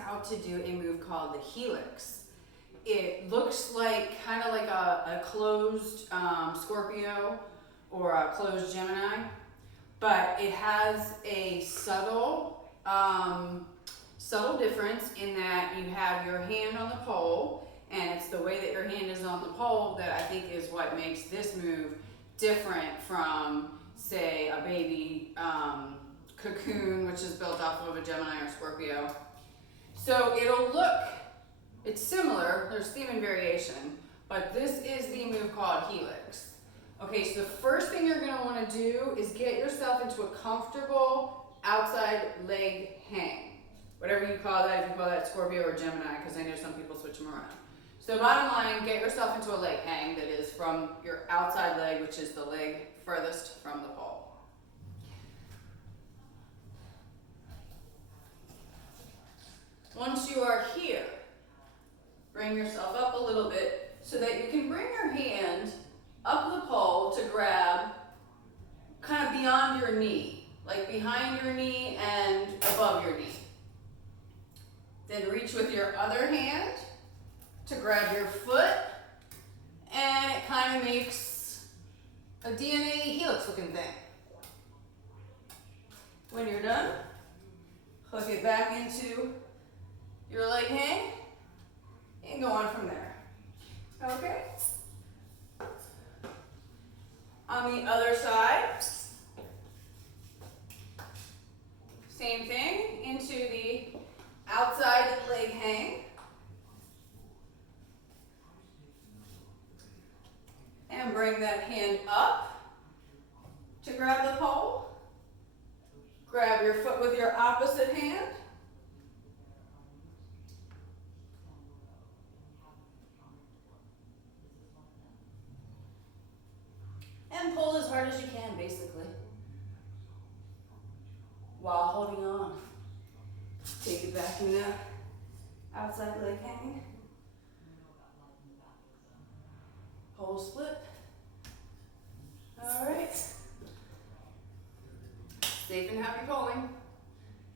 how to do a move called the helix. It looks like kind of like a closed Scorpio or a closed Gemini, but it has a subtle difference in that you have your hand on the pole, and it's the way that your hand is on the pole that I think is what makes this move different from, say, a baby cocoon, which is built off of a Gemini or Scorpio. So it's similar, there's theme and variation, but this is the move called helix. Okay, so the first thing you're gonna wanna do is get yourself into a comfortable outside leg hang. Whatever you call that, if you call that Scorpio or Gemini, because I know some people switch them around. So bottom line, get yourself into a leg hang that is from your outside leg, which is the leg furthest from the pole. Once you are here, bring yourself up a little bit so that you can bring your hand up the pole to grab kind of beyond your knee, like behind your knee and above your knee. Then reach with your other hand to grab your foot, and it kind of makes a DNA helix looking thing. When you're done, hook it back into your leg hang and go on from there. Okay? On the other side, same thing, into the outside leg hang. And bring that hand up to grab the pole. Grab your foot with your opposite hand. And pull as hard as you can, basically, while holding on. Take it back in the outside leg hang. Pole split. All right. Safe and happy pulling.